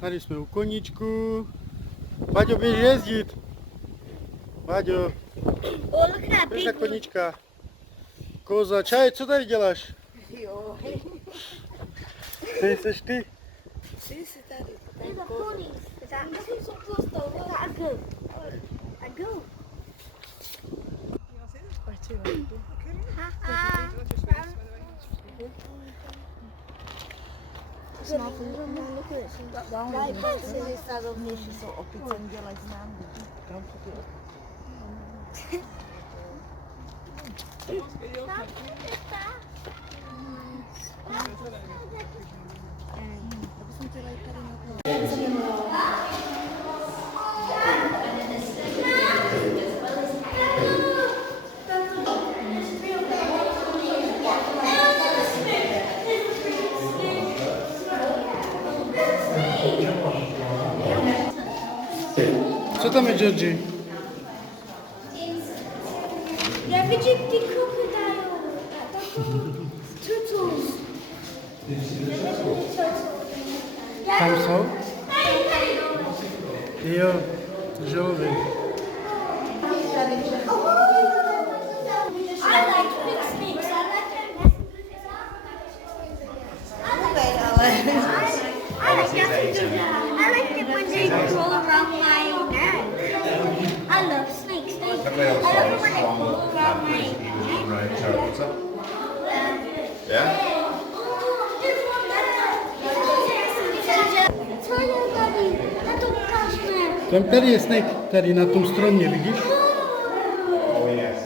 Tady jsme u koníčku. Baďo, běž jezdit. Baďo, běž na koníčka. Koza, čaj, co tady děláš? Jo. Ty jsi ty? Ty jsi tady. There's a pony. I'm so close though. I go. I go. Ty sa rovnejší sú opicem dělají znám. Co tam je, Georgi? Ja vidím ty krokodily. Turtles. Tam jsou? Jo, želvy. I like big snakes. I like it when they roll around my neck. I love snakes. I love it when they roll around my neck. Right, so what's up? Yeah? Tam tady je snake, tady na tom stromě, vidíš? Oh, yes.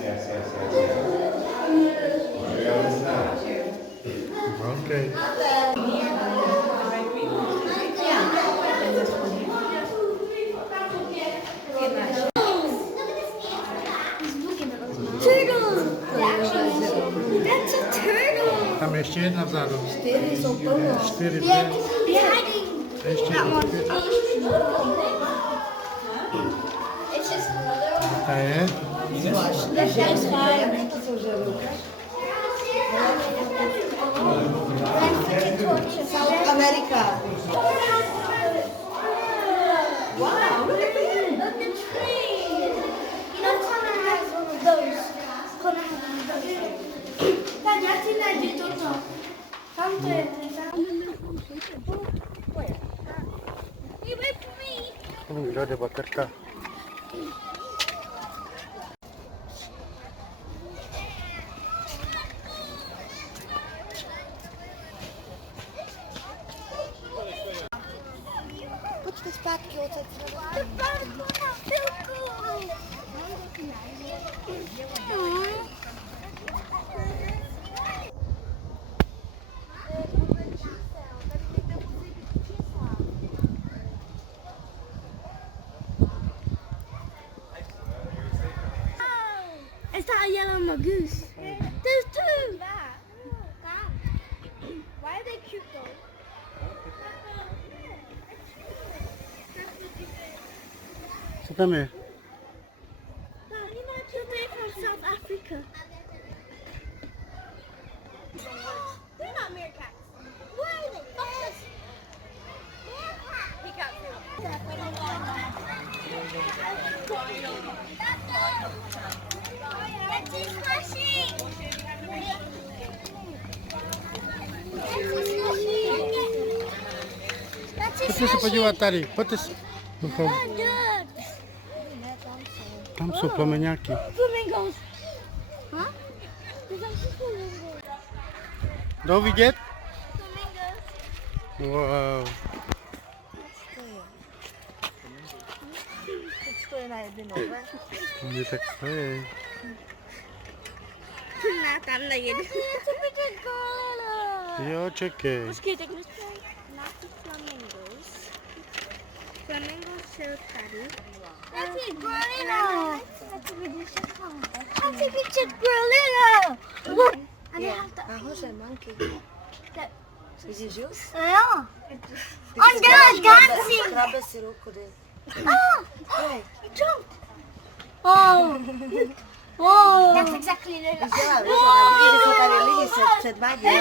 Okay. That's a turtle. Tam ještě jedna vzadu. 4 jsou plno. 4, Yeah, 5. behind Ještě jedna. It's just another one. Ta je. Zvláštní, že jaké to jsou želvy? South America. Wow, look at that. Look at the tree. You know, Connor has one of those. Connor has one of those. Tak, já si najdu toto. Tam to je ten. Where? You wait for me. Kde je baterka? Počkej zpátky, otec. The bark is so cool. Is that a yellow mongoose? There's two. Why are they cute though? Co tam je? Dad, you know they're from South Africa. They're not meerkats. Where are they? Foxes. Peacocks. That's his slushy. Pojďte se podívat tady, pojďte se. Tam jsou plameňáky. Flamingos. Huh? There's actually flamingos. Jdou vidět? Flamingos. Wow. To je na jedny nové. Mě tak stojí. Na tam nejede. Co by to gorilla? Jo, čekej. Počkej, tak my jsme na ty flamingos. Flamingos jsou tady. That's a gorilla. That's a picture gorilla. Look. And they have the... Nahoře, manky. Vidíš just? Yeah. On God, dancing. Krabe si ruku, dej. Oh, Hej. he jumped. Oh. Oh. That's exactly the... Viděla, vidíš, že se tady lidi se předvádějí.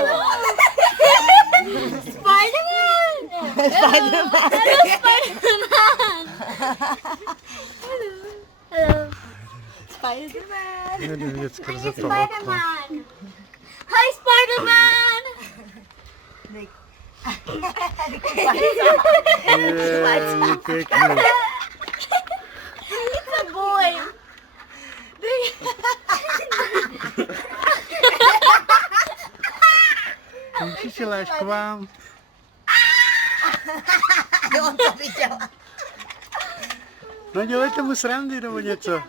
Spider-Man. Spider-Man. Hello, Spider-Man. Hello. Spider-Man. Jedy wiec skrze to okno. Spider-Man. Hi, Spider-Man. Jej, piękny. It's a boy. Musicie leźć k wam. On to widział. No dělejte mu srandy nebo něco.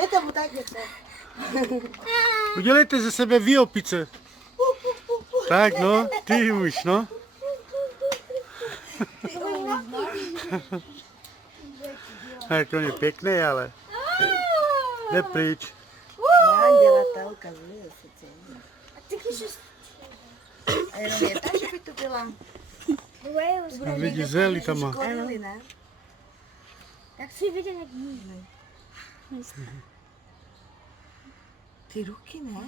Je to mu tak něco. Udělejte ze sebe vy opice. Tak no, ty už no. Tak on je pěkný, ale jde pryč. Anděla ta ukazuje sice. A jenom je tak, že by tu byla. A vidí zeli tam má. Školili, ne? Jak si viděl, jak jí. Ty ruky, ne?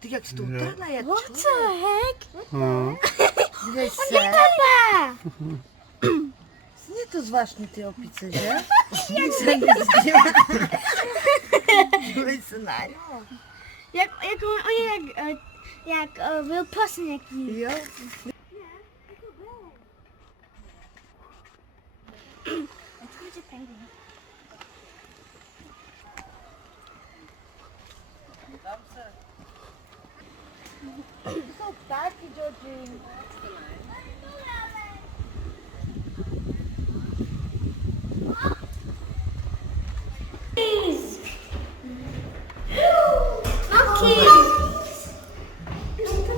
Ty jak jsi to utrhla, jak What čuje. the heck? No. Dívej se. Papa! Je to zvláštní ty opice, že? Jak se nezdívá. Dívej se na ňo. Jak on je jak byl pas nějaký. Jo. Jsou ptáky, Georgie.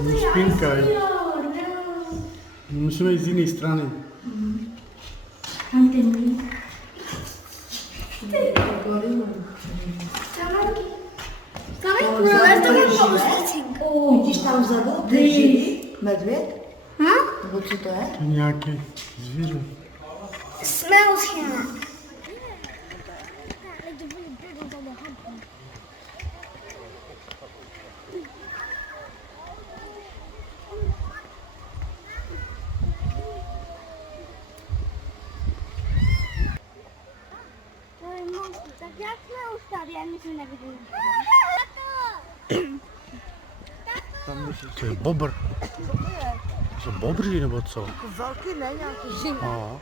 Nie špinkaj. Musíme jít z jiné strany. Vidíš tam vzadu? To je živý medvěd? Nebo co to je? To je nějaký zvíře. Smells him. Tak jak jsme už tady, já myslím nevidím. To je bobr. To jsou bobři nebo co? Jako velký, ne? Nějaký živý. No.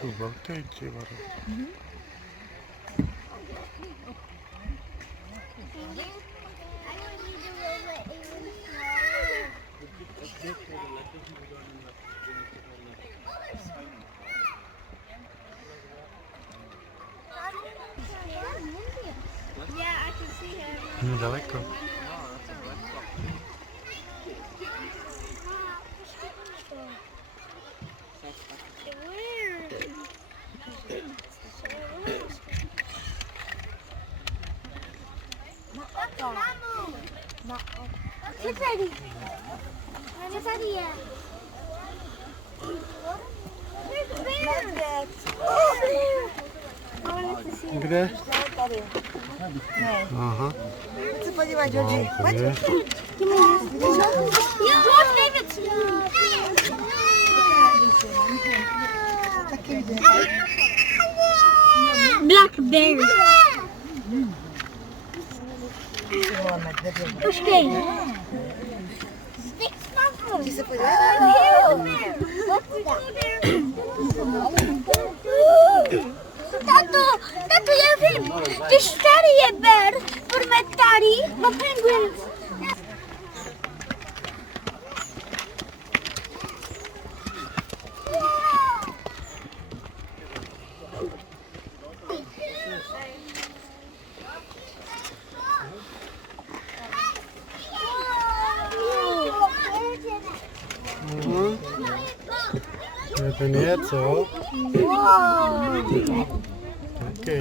To velký ty varo. Yeah, I can see him. Nedaleko. Co tady? Co tady je? Medvěd. Kde? Tady. Aha. Pojď se podívat, Georgie. No, Pojď. je. Taky jde. Black bear. Ty vole, medvěd. Počkej. Chci se podívat? Tato, já vím. Když tady je bear, budeme tady na penguins. To ten je, co? Taky.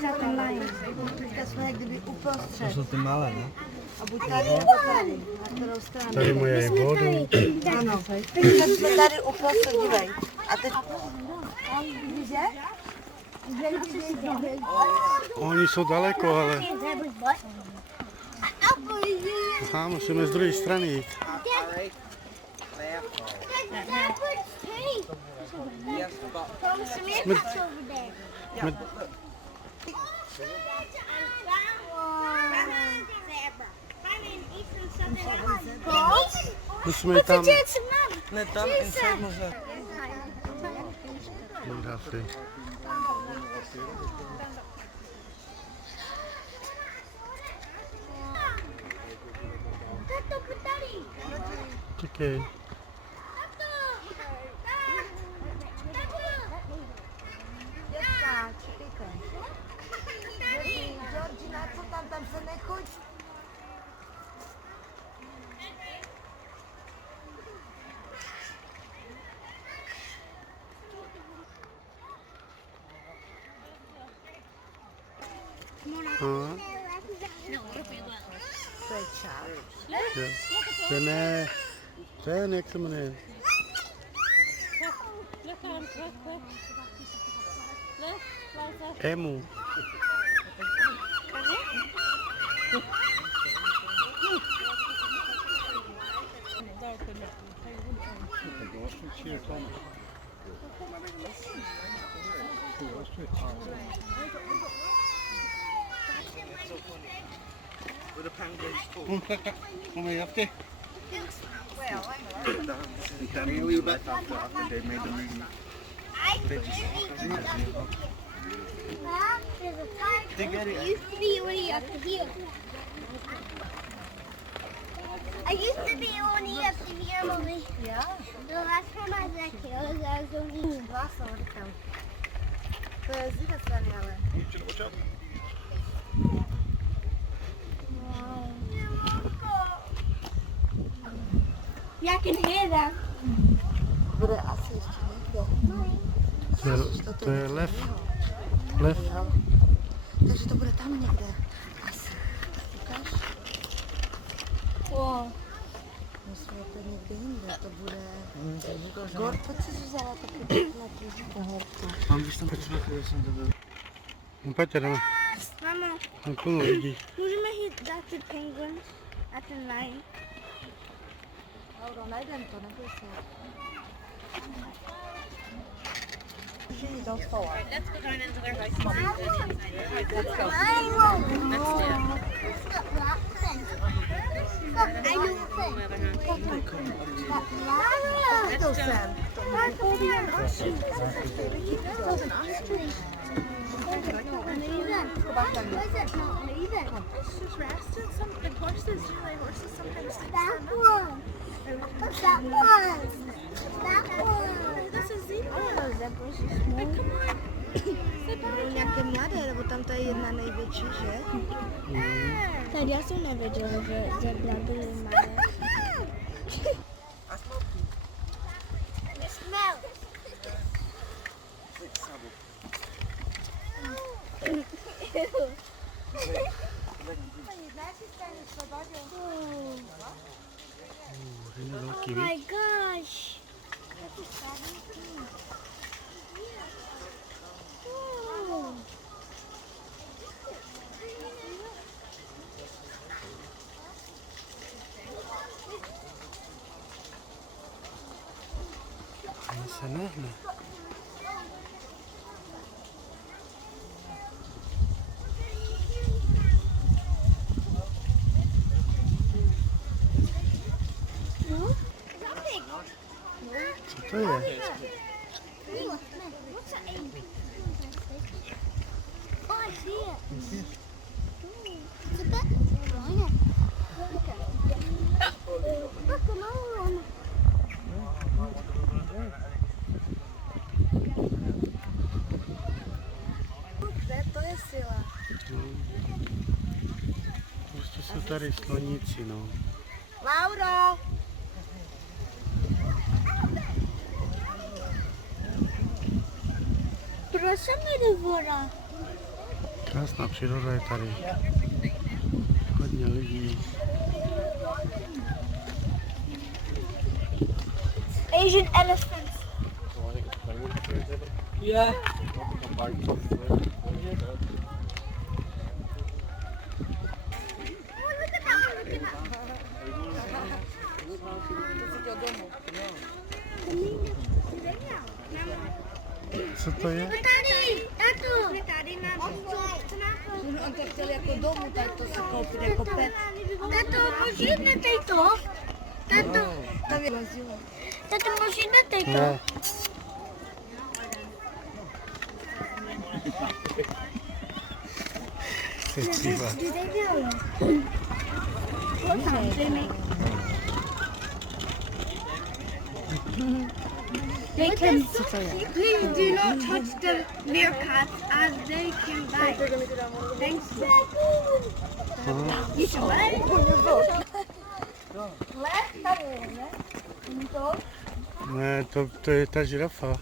za ten lajem. Teďka jsme jak kdyby To uprostřed. jsou ty malé, ne? A buď tady nebo tady, na kterou stranu. Tady moje vodu. Ano, teďka jsme tady uprostřed, dívej. A teď... Oni jsou daleko, ale... Aha, musíme z druhé strany jít. Musíme tam... Ne, tam inside možná. Žirafy. Čekej. Děcka, čekejte. Georgina, co tam, tam se nechoď. Aha. To je čas. Jo. Ten, jak se jmenuje? Emu. With a penguin. Kom je even. Can you leave it after they made the movie? They get it. I used to be only up to here. I used to be only up to here, Mommy. Yeah. The last time I was at Kayla's, I was only... Vlaso, říkám. To je z jiné strany, ale. Yeah, I can hear them. Bude asi ještě někde. To je lev. Lev. Takže to bude tam někde. Asi. Ukáž? Wow. Musíme to někde jinde. To bude... Gor, pojď si vzala taky na trošku horku. Mám když tam počívat, kde jsem to byl. No pojďte, jdeme. Mama, Tam plno lidí. můžeme jít dát ty penguins a ten lion? Lauro, najdem to, neboj se. Let's go down into their house. To sem. Nějaké mladé, nebo tam ta je jedna největší, že? Tady já jsem nevěděla, že zebra byly malé. Smell. Velký, Oh my gosh. Oh. Ani se nehne. Co to je? What's that egg? Oh, I see it. It's a bit giant. Look, another one. To je sila. Prostě jsou tady sloníci, no. Lauro! Proč se mi do voda? Krásná příroda je tady. Hodně lidí. Asian elephants. Yeah. Co to je? Tady, tato. Tady na On to chtěl jako domů, tak to si koupit jako pet. Tato, můžeš na tejto? Tato, Tam je vazilo. tato, můžeš na tejto? Ne. They can, please do not touch the meerkats as they can bite. Thanks. You should. Ne, to je ta žirafa.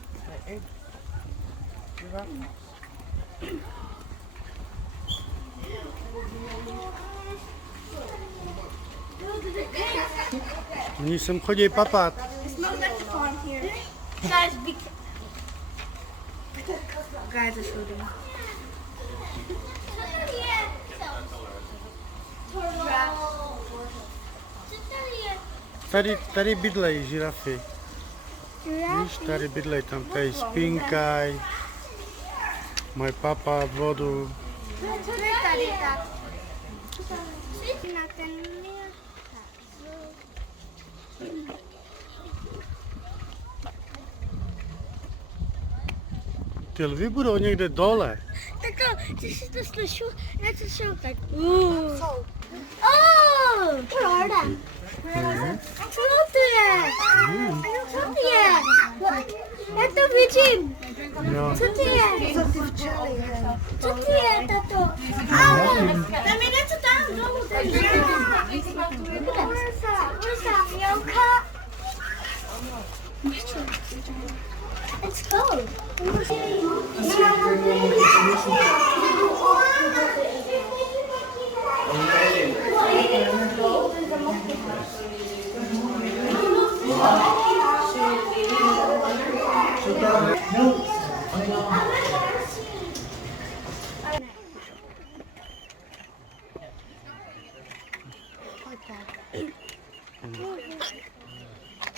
Oni sem chodí papat. It smells like the farm here. Guys, guys, I showed them. Tady bydlejí žirafy. Víš, tady bydlejí, tam tady spinkají. Mají papat, vodu. Tady tak. Na ten Ty lvy budou někde dole. Tato, ty jsi to slyšel? Já to šel tak. Oh, Florida. Co to je? Co to je? Já to vidím. Jo. Co to je? Co to je, tato? Tam je něco tam dolů. Ursa, mělka. It's cold.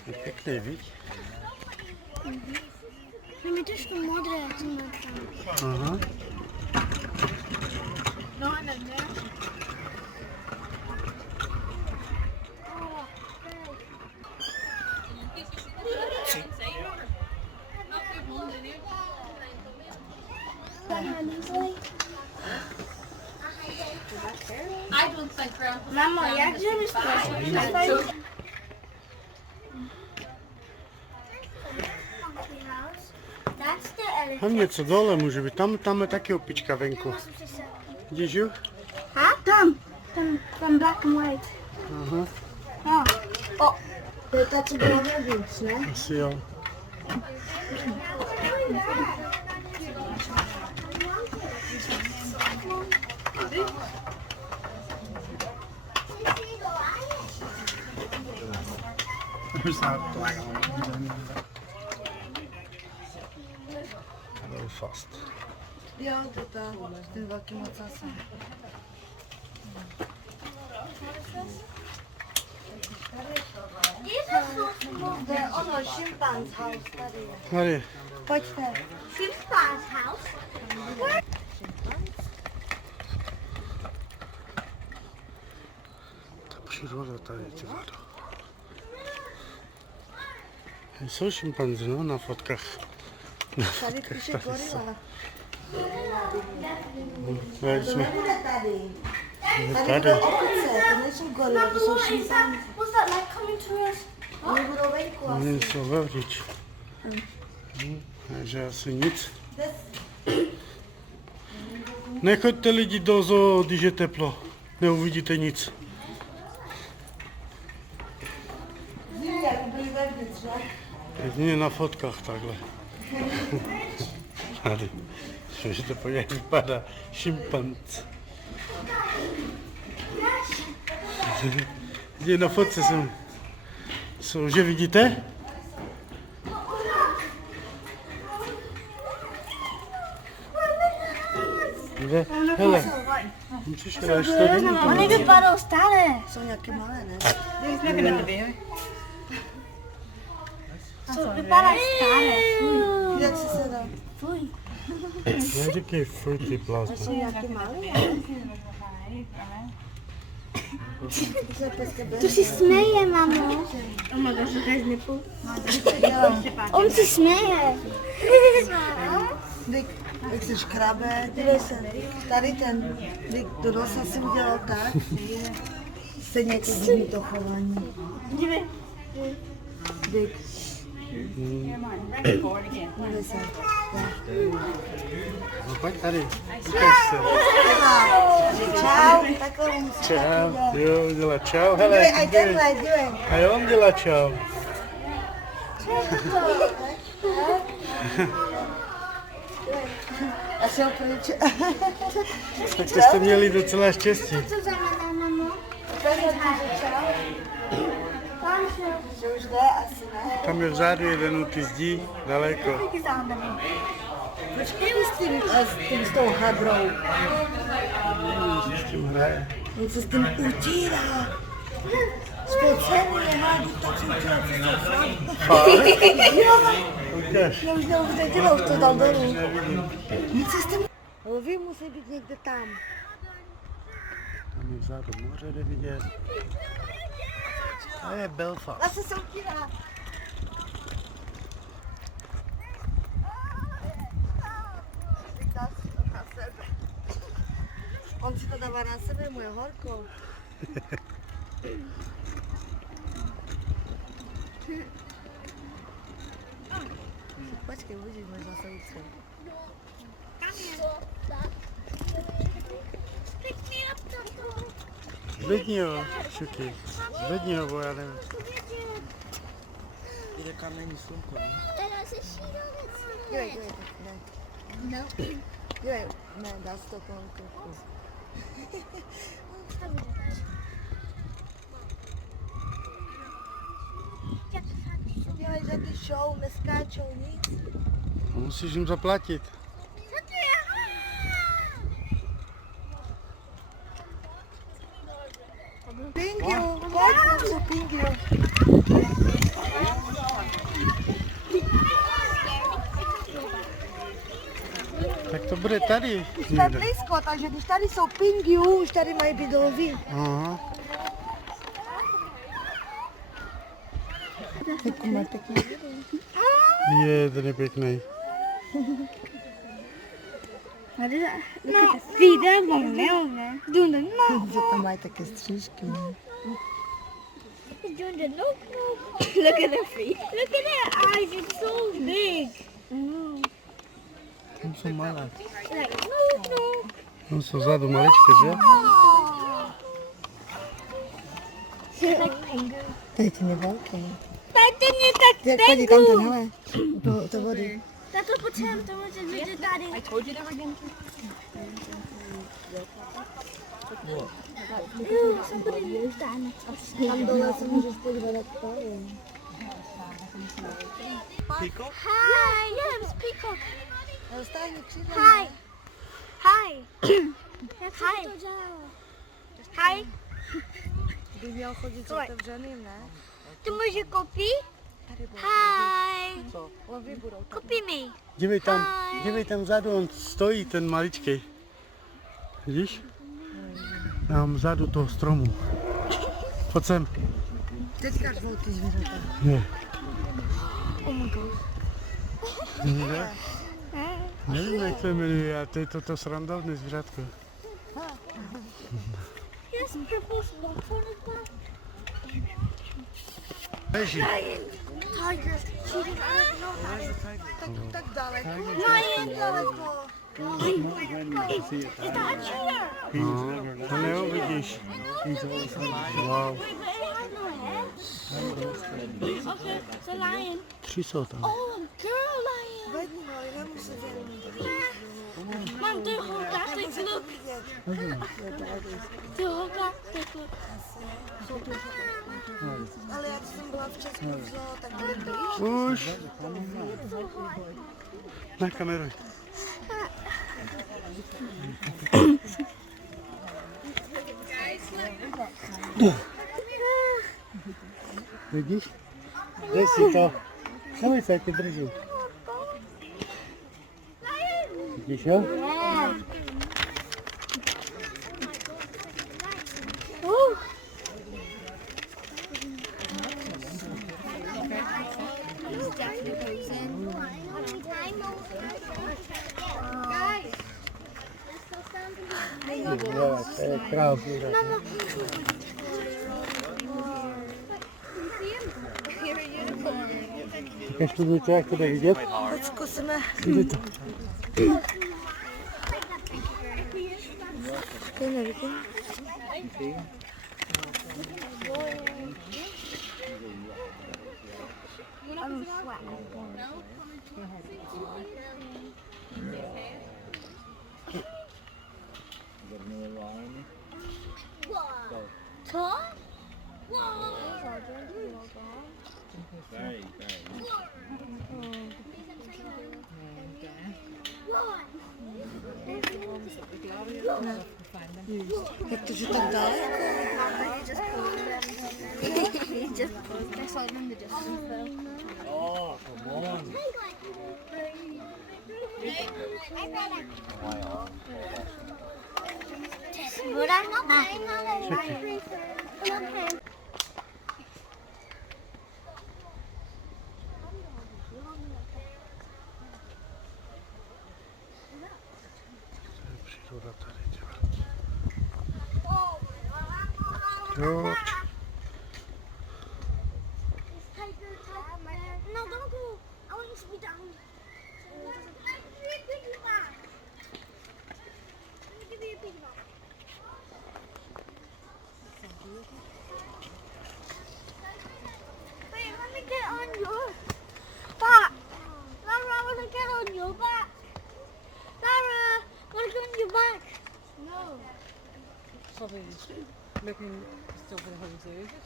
Je pěkný, víš? No mi trošku modré, co má tam. Aha. No, ne, ne. I don't think we're Mamo, jakže vystrašíš? Tam něco dole může být, tam je taky opička venku. Vidíš ju? Ha? Tam black and white. Aha, No. O, To je ta, co byla vevnitř, ne? asi jo. Belfast. Jo, to ta, ten velký mocasem. To je ono, šimpanz house tady je. Tady. Pojďte. Chimpan's house. Ta příroda tady, ty vodo. Jsou šimpanzi, no, na fotkách. Tady píše gorila. Tady To jsme. nebude tady. Tady Tady. budou opice, to nejsou gorily, to jsou šimpanzi. What's that like coming to us? Oni budou venku Oni asi. jsou vevnitř. Takže asi nic. Nechoďte lidi do zoo, když je teplo. Neuvidíte nic. Zimně, jak byli vevnitř, ne? Jedině na fotkách takhle. Tady. Že to po něj vypadá šimpanz. Zde na fotce jsou, že vidíte? Kde? Hele, můžeš ale až tady. Oni vypadou stále. Jsou nějaké malé, ne? There's nothing in the beer. Vypadají stále. Jak si se dá? Fuj. Neříkej fuj, ty plázda. Jsou nějaké malé? Tu si směje, mamo. On si směje. Jak se škrabe, dívej se, tady ten, do nosa si udělal tak, stejně jako divný to chování. Dívej. Dick, Ready for it again. dívej se. No pojď tady, ukaž se. Čau, takhle musíš. Čau, jo, dělá čau, hele. Dívej, aj takhle, dívej. A jo, on dělá čau. A šel pryč. Tak to jste měli docela štěstí. Co znamená, mamo? Že už jde, asi ne. Tam je vzadu jeden u ty zdí, daleko. Počkej s tou hadrou. S tím hraje. On se s tím utírá. Spocený je hádí, tak se utírá, Ukaž. já už neuvěděla, už to dal dolů. Nic se s tím... Loví musí být někde tam. Tam je vzadu moře, jde vidět. To je Belfast. Zase se utírá. On si to dává na sebe, moje horko. Počkej, uvidíš, možná se utře. Zvedni ho, Šuky. Zvedni ho, bo já nevím. Jde kamení slunko, ne? Dívej, ne. No. Dívej, ne, dá se to kolem trochu. Dívej, že ty show neskáčou nic. Musíš jim zaplatit. Pingu, pojď, mám pingu. Tak to bude tady. Jsme někde. blízko, takže když tady jsou pingu, už tady mají být dolovy. Aha. Tak má pěkně. Je, ten je pěkný. Look at the feet. They're going down there. Doing the no. Že tam mají také střížky. Ne? Doing the no. Look at their feet. Look at their eyes. It's so big. Tam jsou malé. Like no. Tam jsou vzadu maličké, že? Like penguin. Tady ten je velký. Tak ten je tak Jak chodí tam ten, hele, do vody. Tato potřebujeme tomu, že vidět tady. I told you they were again. Somebody used that. Tam dole se můžeš podívat, jak to je. Peacock? Hi. Yeah, it's peacock. Stáhni křídla. Hi. Hi. Hi. Hi. By měl chodit s otevřeným, ne? Ty můžeš kopí? Hi. Lovy budou tam. Kopí mi. Dívej tam vzadu, on stojí, ten maličkej. Vidíš? Tam vzadu toho stromu. Pojď sem. Teďka řvou ty zvířata. Je. Oh my god. Ne? Nevím, jak se jmenuje, a to je toto srandovné zvířátko. Yes, purple spot. Leží. Tiger. Tak daleko. Lion. Daleko. Is that a cheetah? No, to neuvidíš. Wow. Okay, it's a lion. 3 jsou tam. Oh, a girl lion. Vedni ho, jenom se věnují. Mom, do hold that. Take a look. Do hold that. Take a look. Ale jak jsem byla v Česku v zoo, tak byly to Už. Na kameru. Vidíš? Dej si to. Neboj se, tě držím. Vidíš, jo? To je krásný. Ukaž tu něco, jak to jde vidět? Teď zkusíme. Jde to. To nevidím. Co? Jak to, že tak daleko? Oh, come on. Příroda tady dělá. George. No, don't go. I want you to be down. Let me give you a piggyback. Let me give you a piggyback. Wait, let me get on your back. Lara, I want to get on your back. Lara, I want to get on your back. No. Probably looking still for the whole zoo, is it?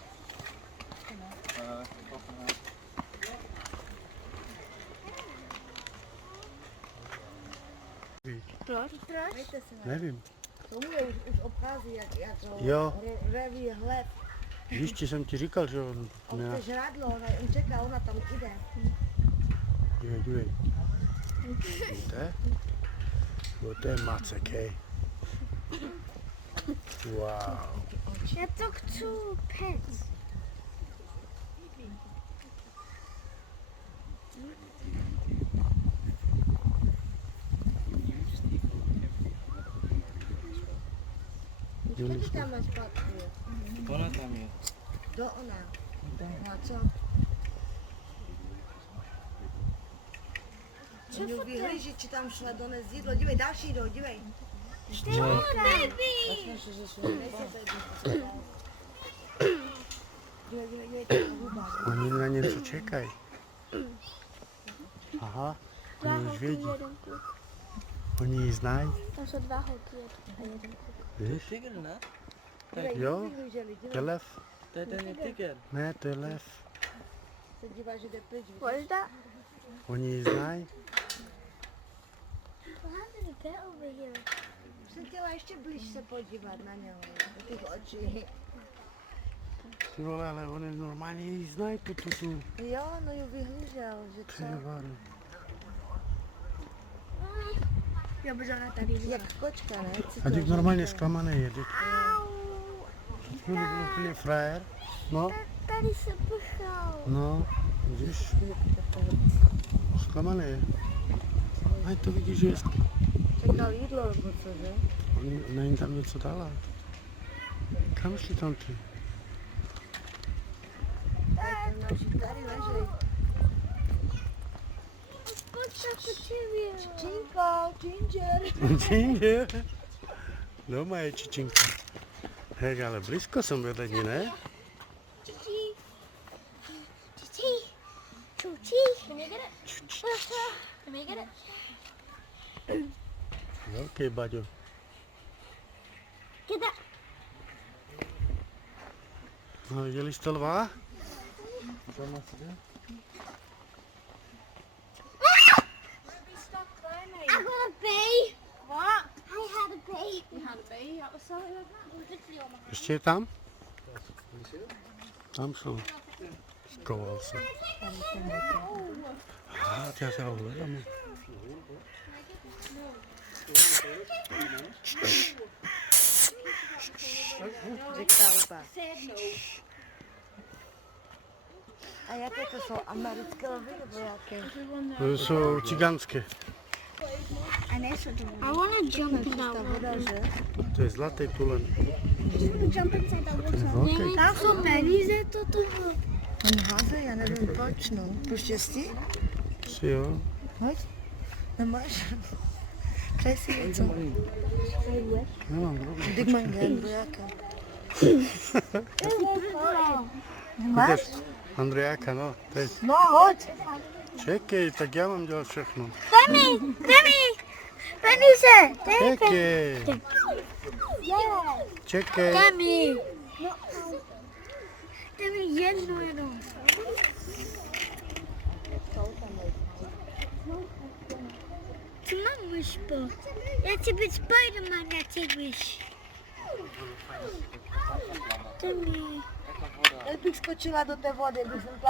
Proč? Nevím. Tomu je už obchází jako Jo. reví hled. Ještě jsem ti říkal, že on... On Ne. chce žrádlo, on čeká, ona tam jde. Dívej. Vidíte? To je Macek, hej. Wow. Já to chci pec. Kdy tam máš patří? Ona tam je. Do ona. No a co? Oni vyhlíží, či tam šla dones jídlo. Dívej, další jdou, dívej. Baby! Dívej, to je huba. Oni na něco čekají. Aha, oni už vědí. Oni ji znají. Tam jsou dva holky a jeden kluk. Víš? Tiger, ne? Dívej, Jo. vyhlíželi, To je dívej. lev. To je ten tiger. Ne, to je lev. Se dívá, že jde pryč. What is that? Oni ji znají. How did it get over here? Jsem chtěla ještě blíž se podívat na něho, do těch očí. Ty vole, ale oni normálně ji znají tu. Jo, no ji vyhlížel, že co? Ty vole. Já bych ona tady. Jak kočka, ne? A teď normálně zklamaný je. Teď byl úplně frajer. No, Tady se pochal. no, vidíš? Zklamaný je. Ať to vidíš, že je Čekal jídlo, nebo co, že? ona jim tam něco dala. Kam šli tam ty? Tady ležej. What's that material? Činko, Ginger. Ginger. Doma je čičinka. Hej, ale blízko jsem vedle ní, ne? Chichi. Chichi. Chuchi. Can you get it? Let me get it. Veľké, Baďo. Kde? No, videli ste lva? I got a bee. What? I had a bee. You had a bee? That was so literally on my Ešte je tam? Tam sú. Skoval sa. Ja sa ho hľadám. A jaké to jsou? Americké lvy nebo jaké? To sú cigánske. I want to jump in that Ta water. voda, že? To je zlatý tulen. Jump inside that water. Veľké. Tam jsou peníze, toto. On háze, já nevím proč, no. Po štěstí? Si jo. Hoď. Nemáš? Kraj si něco. Nemám drogu. Vždyť mám gen, do jaká. Ukáž Andrejáka, no. Teď. No, hoď. Čekej, tak ja mám ďalej všechno. Daj mi peníze. Čekej. Čekej. Daj mi jednu jenom. Co mám myšpo? Já chci být Spiderman, já chci myš. Daj mi. Jak bych skočila do té vody, bych jsem